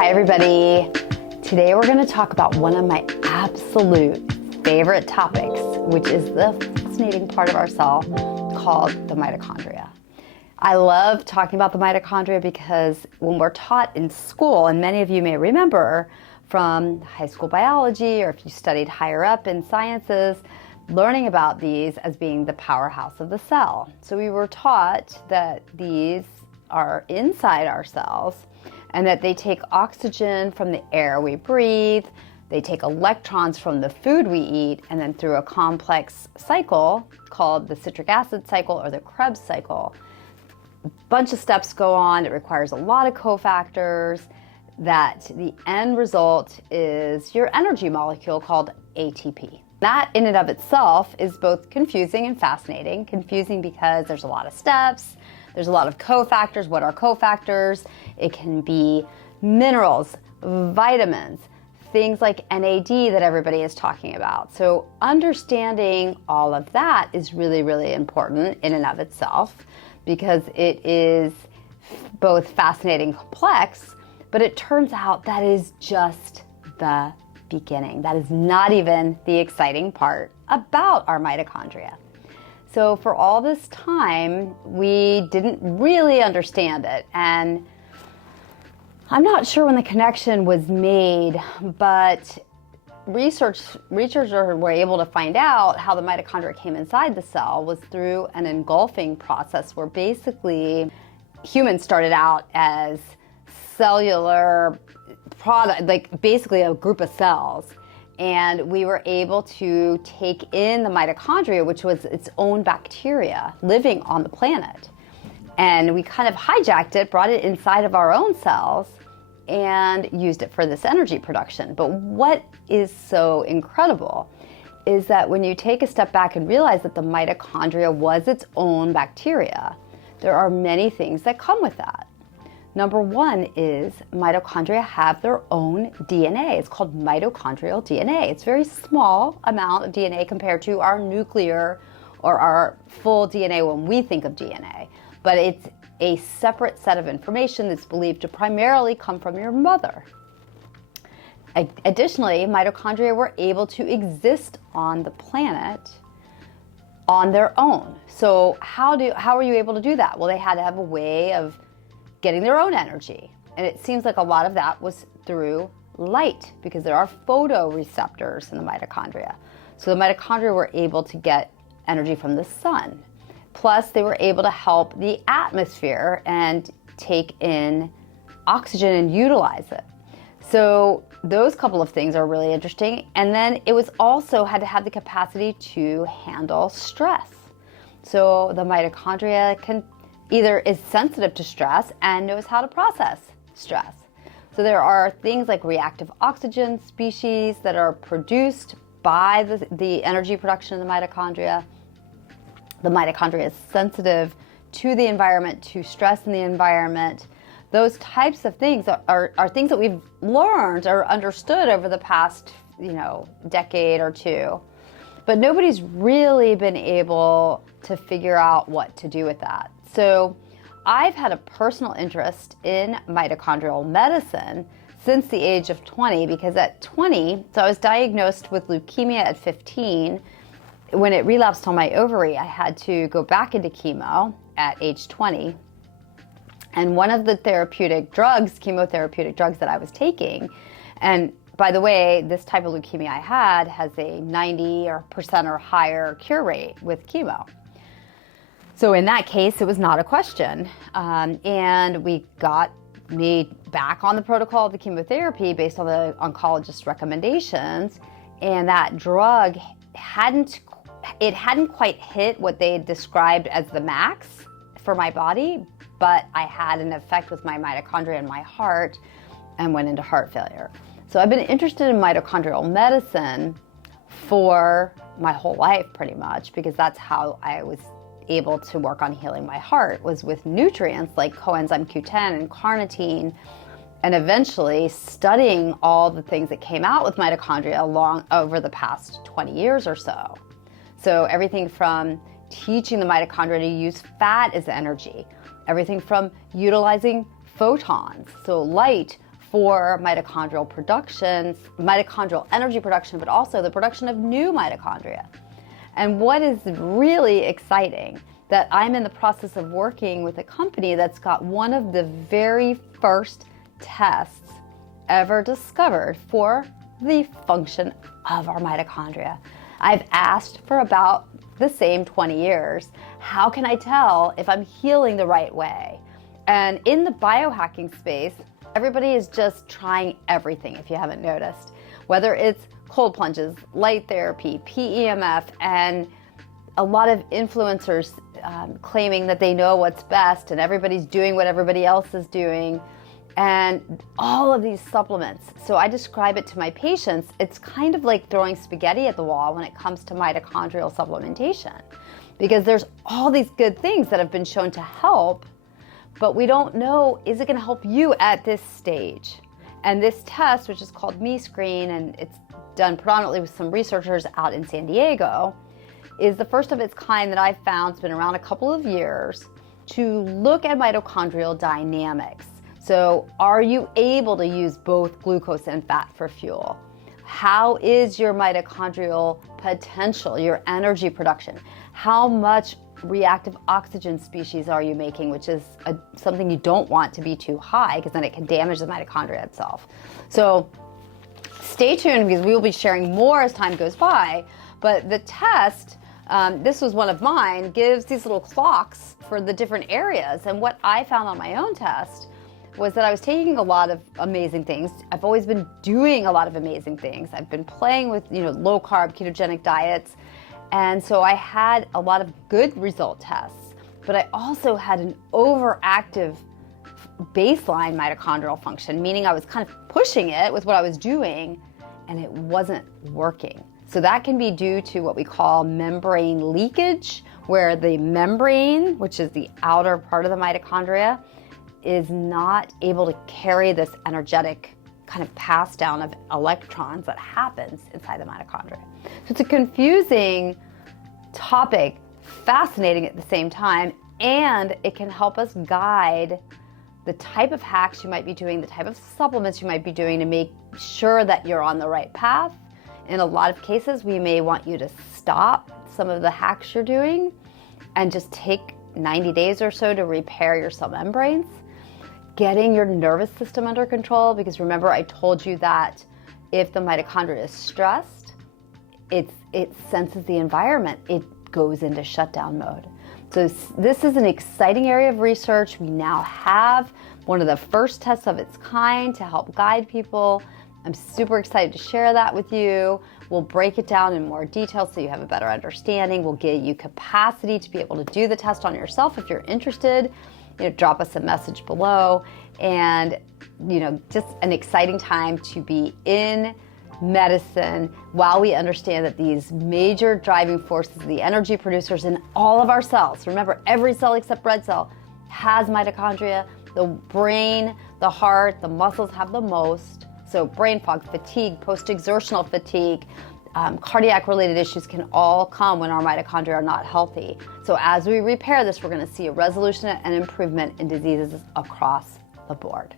Hi everybody. Today we're going to talk about one of my absolute favorite topics, which is the fascinating part of our cell called the mitochondria. I love talking about the mitochondria because when we're taught in school, and many of you may remember from high school biology, or if you studied higher up in sciences, learning about these as being the powerhouse of the cell. So we were taught that these are inside our cells and that they take oxygen from the air we breathe, they take electrons from the food we eat, and then through a complex cycle called the citric acid cycle or the Krebs cycle, a bunch of steps go on. It requires a lot of cofactors, that the end result is your energy molecule called ATP. That in and of itself is both confusing and fascinating. Confusing because there's a lot of steps, there's a lot of cofactors. What are cofactors? It can be minerals, vitamins, things like NAD that everybody is talking about. So understanding all of that is really, really important in and of itself because it is both fascinating and complex, but it turns out that is just the beginning. That is not even the exciting part about our mitochondria. So for all this time, we didn't really understand it. And I'm not sure when the connection was made, but researchers were able to find out how the mitochondria came inside the cell was through an engulfing process where basically humans started out as cellular product, like basically a group of cells. And we were able to take in the mitochondria, which was its own bacteria living on the planet. And we kind of hijacked it, brought it inside of our own cells, and used it for this energy production. But what is so incredible is that when you take a step back and realize that the mitochondria was its own bacteria, there are many things that come with that. Number one is mitochondria have their own DNA. It's called mitochondrial DNA. It's a very small amount of DNA compared to our nuclear or our full DNA when we think of DNA. But it's a separate set of information that's believed to primarily come from your mother. Additionally, mitochondria were able to exist on the planet on their own. So how are you able to do that? Well, they had to have a way of getting their own energy. And it seems like a lot of that was through light because there are photoreceptors in the mitochondria. So the mitochondria were able to get energy from the sun. Plus, they were able to help the atmosphere and take in oxygen and utilize it. So those couple of things are really interesting. And then it was also had to have the capacity to handle stress. So the mitochondria either is sensitive to stress and knows how to process stress. So there are things like reactive oxygen species that are produced by the energy production of the mitochondria. The mitochondria is sensitive to the environment, to stress in the environment. Those types of things are things that we've learned or understood over the past, decade or two. But nobody's really been able to figure out what to do with that. So I've had a personal interest in mitochondrial medicine since the age of 20 because at 20, so I was diagnosed with leukemia at 15. When it relapsed on my ovary, I had to go back into chemo at age 20. And one of the chemotherapeutic drugs that I was taking, and by the way, this type of leukemia I had has a 90% or higher cure rate with chemo. So in that case, it was not a question. And we got me back on the protocol of the chemotherapy based on the oncologist's recommendations. And that drug hadn't quite hit what they described as the max for my body, but I had an effect with my mitochondria in my heart and went into heart failure. So I've been interested in mitochondrial medicine for my whole life pretty much because that's how I was able to work on healing my heart, was with nutrients like coenzyme Q10 and carnitine, and eventually studying all the things that came out with mitochondria over the past 20 years or so. So everything from teaching the mitochondria to use fat as energy, everything from utilizing photons, so light for mitochondrial production, mitochondrial energy production, but also the production of new mitochondria. And what is really exciting, that I'm in the process of working with a company that's got one of the very first tests ever discovered for the function of our mitochondria. I've asked for about the same 20 years, how can I tell if I'm healing the right way? And in the biohacking space, everybody is just trying everything, if you haven't noticed. Whether it's cold plunges, light therapy, PEMF, and a lot of influencers claiming that they know what's best and everybody's doing what everybody else is doing, and all of these supplements. So I describe it to my patients, it's kind of like throwing spaghetti at the wall when it comes to mitochondrial supplementation, because there's all these good things that have been shown to help, but we don't know, is it going to help you at this stage? And this test, which is called MeScreen, and it's done predominantly with some researchers out in San Diego, is the first of its kind that I've found. It's been around a couple of years to look at mitochondrial dynamics. So are you able to use both glucose and fat for fuel? How is your mitochondrial potential, your energy production? How much reactive oxygen species are you making, which is something you don't want to be too high, because then it can damage the mitochondria itself. So stay tuned, because we will be sharing more as time goes by. But the test, this was one of mine, gives these little clocks for the different areas. And what I found on my own test was that I was taking a lot of amazing things. I've always been doing a lot of amazing things. I've been playing with, low carb, ketogenic diets. And so I had a lot of good result tests, but I also had an overactive baseline mitochondrial function, meaning I was kind of pushing it with what I was doing and it wasn't working. So that can be due to what we call membrane leakage, where the membrane, which is the outer part of the mitochondria, is not able to carry this energetic kind of pass down of electrons that happens inside the mitochondria. So it's a confusing topic, fascinating at the same time, and it can help us guide the type of hacks you might be doing, the type of supplements you might be doing to make sure that you're on the right path. In a lot of cases, we may want you to stop some of the hacks you're doing and just take 90 days or so to repair your cell membranes. Getting your nervous system under control, because remember I told you that if the mitochondria is stressed, it senses the environment, it goes into shutdown mode. So this is an exciting area of research. We now have one of the first tests of its kind to help guide people. I'm super excited to share that with you. We'll break it down in more detail so you have a better understanding. We'll give you capacity to be able to do the test on yourself if you're interested. Drop us a message below, and just an exciting time to be in medicine while we understand that these major driving forces, the energy producers in all of our cells, remember every cell except red cell has mitochondria. The brain, the heart, the muscles have the most. So brain fog, fatigue, post-exertional fatigue, cardiac-related issues can all come when our mitochondria are not healthy. So as we repair this, we're going to see a resolution and improvement in diseases across the board.